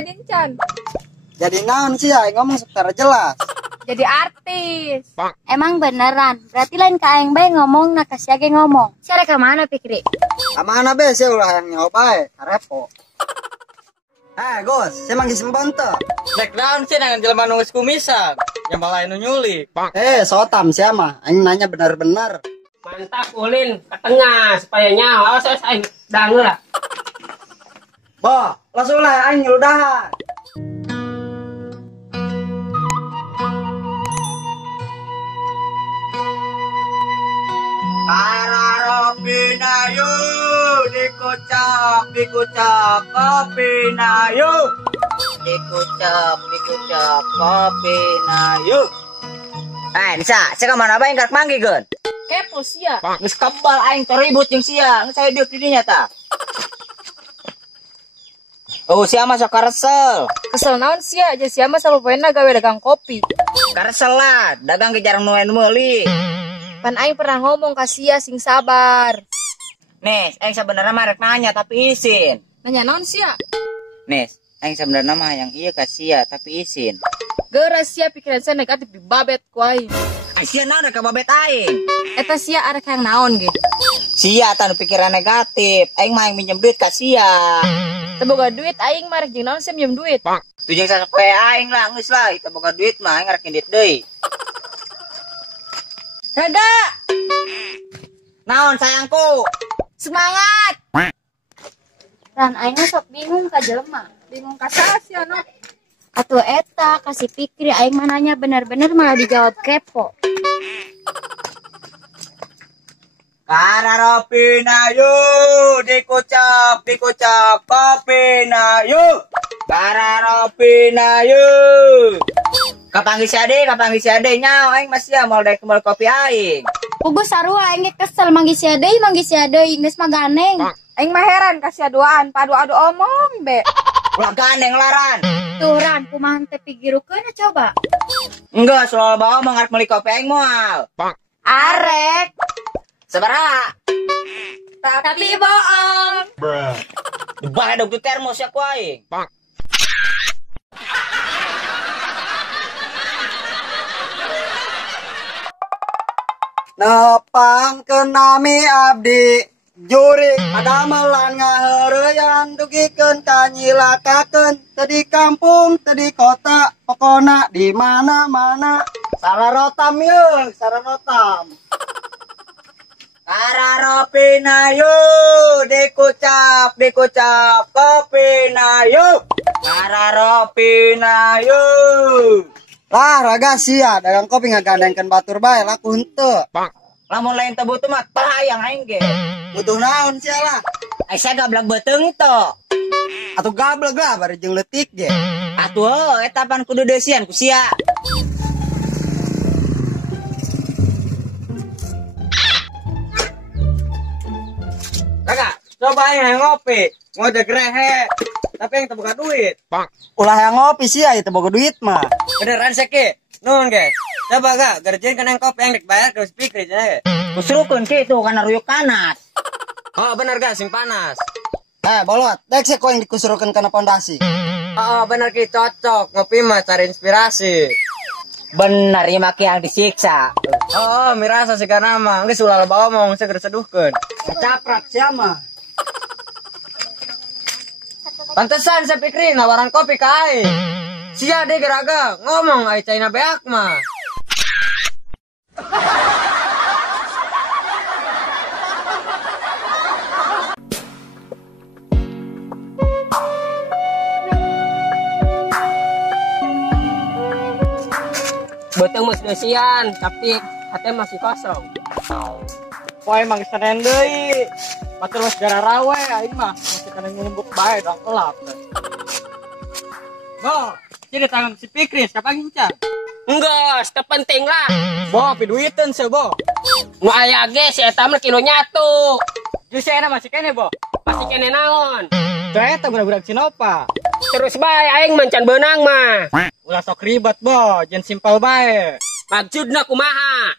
jadi Chan. Jadi naon sih aing ngomong secara jelas. Jadi artis. Emang beneran? Berarti lain ka aing bae ngomong na kasih ge ngomong. Cara ke mana Pikri? Kamana be sih ulah yang nyoba karepo. Gus, saya manggil sembonto. Background sih dengan jelema nunggu kumisan. Yang malah nu nyuli. Sotam siapa? Aing nanya benar-benar. Mantap ulin ke tengah supaya nyawa saya denger lah. Boh, langsung lah aing nyudahan. Kararapinayu dikucap kopinayu dikucap kopinayu. Nisa, saya kemana apa yang kak manggi gen? Kepo sia. Nges kebal aing teribut yang siang, saya diuk didinya ta. Oh, sia mah sok karesel. Kesel naon sia aja sia mah sapopena gawe dagang kopi. Karesel lah, dagang ke jarang nuen meuli. Pan aing pernah ngomong ka sia sing sabar. Nes, aing sebenarnya mah rek nanya tapi izin. Nanya naon sia? Nes, aing sebenarnya mah yang iya ka sia tapi izin. Gara sia pikiran saya negatif di babet ku aing. Sia naon ka babet aing. Eta sia arek yang naon ge? Sia tanu pikiran negatif, aing mah yang minjem duit ka sia. Teu boga duit aing mah rek jeung naon sia minjem duit. Tujeng sasapoe aing lah geus lah, teu boga duit mah aing rek ngindit deui. Raga, Naon sayangku? semangat. Ran aing sok bingung ka jelema. Bingung ka saha sia no? Atuh eta kasih Pikri aing mah nanya bener-bener malah dijawab kepo. Kararapinayu dikucap kopinayu. Kararapinayu. Kapanggih si ade nya aing masih mau dek kembal kopi aing. Pugu sarua aing kesel manggih sia deui geus mah ganeng. Aing mah heran ka sia duaan, padu-adu omong be. Ulah gandeng laran. Tuh Ran, kumaha teh pigirukeun coba. Enggak, soal bawa mau ngarep meuli kopi aing moal. Arek, Sabaraha? tapi bohong. Bae dog tu termos ya ku aing. Nepang kenami abdi juri adamelan ngaheureuyan dugikeun kanyilakakeun teu di kampung teu di kota pokona di mana-mana sararotam yeung sararotam. Kararapinayu dikucap kopinayu. Kararapinayu. Lah raga sia dagang kopi ngagandengkeun batur bae laku henteu. Lamun lain teu butuh mah hayang aing ge. Butuh naon sia lah? Ai saya gablak beuteung to. Atuh gablek lah bari jeung leutik ge. Atuh eta pan kudu deusian ku sia. Kakak, coba yang ngopi, ngode grehe, tapi yang terbuka duit. Ulah yang ngopi sia ieu teu boga duit mah. Beneran seke, nun ge. Coba gak, gerjain kan yang kopi yang dibayar ke speaker aja. Kusurukeun kitu kana ruyuk panas. Oh bener gak, sing panas. Bolot, dek sih kau yang dikusurukeun kana pondasi. Oh bener ki cocok, ngopi mah cari inspirasi. Bener ieu mah yang disiksa. Oh, mirasa sih kana mah, geus ulah bawa omong seger seduhkeun. Caprak sia mah. Pantesan saya pikirin nawaran kopi ka aing. Sia deh geraga ngomong ai China beak mah. Betul mas desian, tapi hati masih kosong. Poe emang senen deui. Batur wes gara rawe aing mah masih kana nyumbuk bae dong kelap. Bo, jadi tangan si Pikri siapa ngincar? Enggak, penting lah. Bo, pi duiteun seuh, Bo. Nu aya ge si eta mah kilo nyatu. Geus ena masih kene, Bo. Masih kene naon? Teu eta budak-budak Cinopa. Terus bae aing mancan beunang mah. Ulah sok ribet, Bo, jen simpel bae. Maksudna kumaha?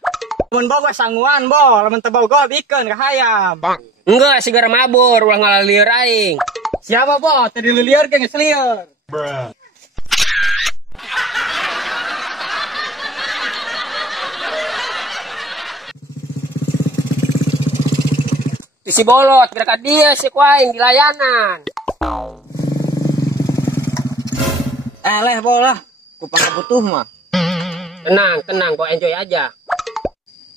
Mun boga sanguan, Bo, lamun teu boga bikeun ka hayam. Enggak, sigara mabur ulah ngalalir aing. Siapa, Bo? Tadi lieur ge geus lieur. Si bolot, gerakan dia si kuaing di layanan. Leh bola. Kupang butuh mah. Tenang, kau enjoy aja.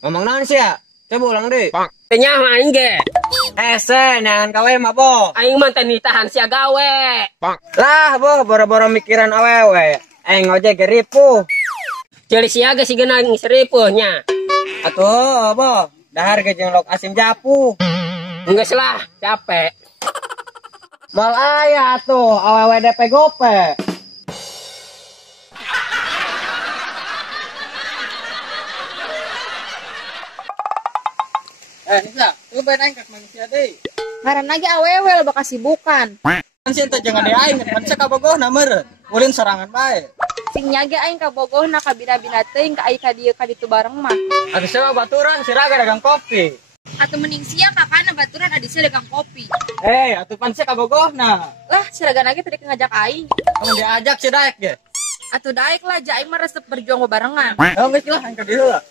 Ngomong naon sih ya? Coba ulang deh. Tanya aing ge. Jangan kawe mah bo. Aing mah teu tahan sia gawe. Lah bo, boro-boro mikiran awewe. Ngojek geripu. Jadi siaga si genang seripuh nya. Atuh bo, dahar ge jeung lok asim japu. Enggak salah, capek. Mal aya tuh, awewe DP gope. Nisa, tuh ben aing kak manusia deui. Ngaran lagi awewe lo bakal sibukan. Kan sih teh jangan diaing, pan cek kabogohna meureun. Ulin sorangan bae. Sing nyage aing ka bogohna ka bina-bina teuing ka ai ka dieu ka ditu bareng mah. Atuh sewa baturan siraga dagang kopi. Atuh mending sia kakana baturan adi sia dagang kopi. Atuh pan cek kabogohna. Lah siragan lagi tadi ngajak aing. Kamu diajak si daek ge. Atuh daek lah ja aing mah resep berjuang barengan. Oh geus lah aing ka dieu lah.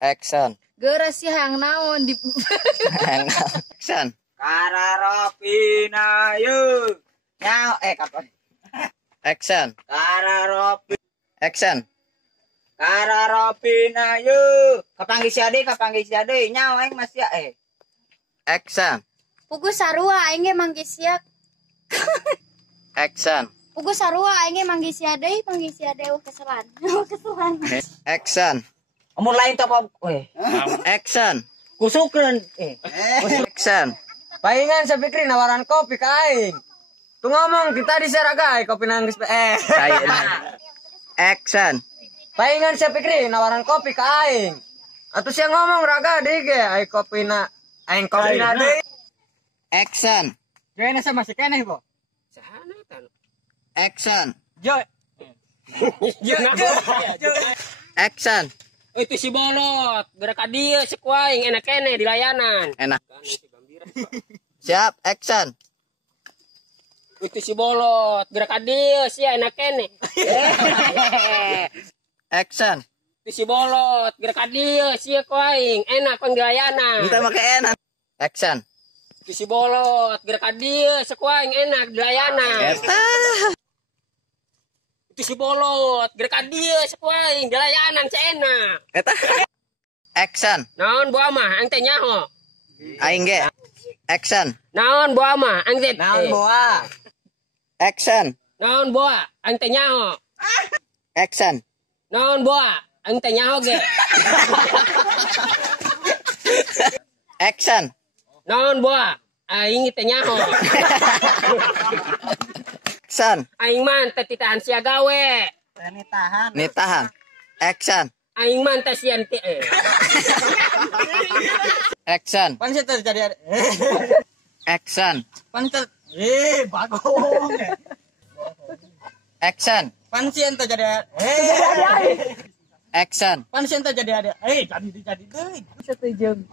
Action. Geus sih hayang naon di Action. Kararopina yuk. Nyao kapan? Action. Action. Kararopina yuk. Kapanggih si ade nyao aing masih Action. Pugu sarua aing ge manggi sia. Action. Pugu sarua aing ge manggi sia deui, panggi sia deui keselan. Keselan. Action. Amun lain top Action. Kusukreun Action. Palingan sa pikir nawaran kopi ka aing. Tu ngomong kita di Saragai kopi nangis Action. Palingan sa pikir nawaran kopi ka aing. Atuh sia ngomong raga deui ge ai kopi na aing kopi na deui. Action. Joena sama si keneh bo. Sahana eta. Action. Jo. Action. Itu si bolot, gerakan dia si kuaing enak kene di layanan. Enak. Siap, action. Itu si bolot, gerakan dia si enak kene. Action. Itu si bolot, gerakan dia si kuaing enak pang di layanan. Kita pakai enak. Action. Itu si bolot, gerakan dia si kuaing enak di layanan. Itu si bolot, gerakan dia si kuaing di layanan si enak. Eta. Action. Naon boa mah ang teh nyaho. Aing ge. Action. Naon boa mah ang teh. Naon boa. Action. Naon boa ang teh nyaho. Action. Naon boa ang teh nyaho ge. Action. Naon boa aing teh nyaho. Action. Aing man teh titahan sia gawe. Nih tahan. Action. Aing man teh sian teh. Action. Pan sih teh jadi Action. pan teh bagong. Action. Pan sih teh jadi Action. pan sih teh jadi ada. Jadi deui. Setuju.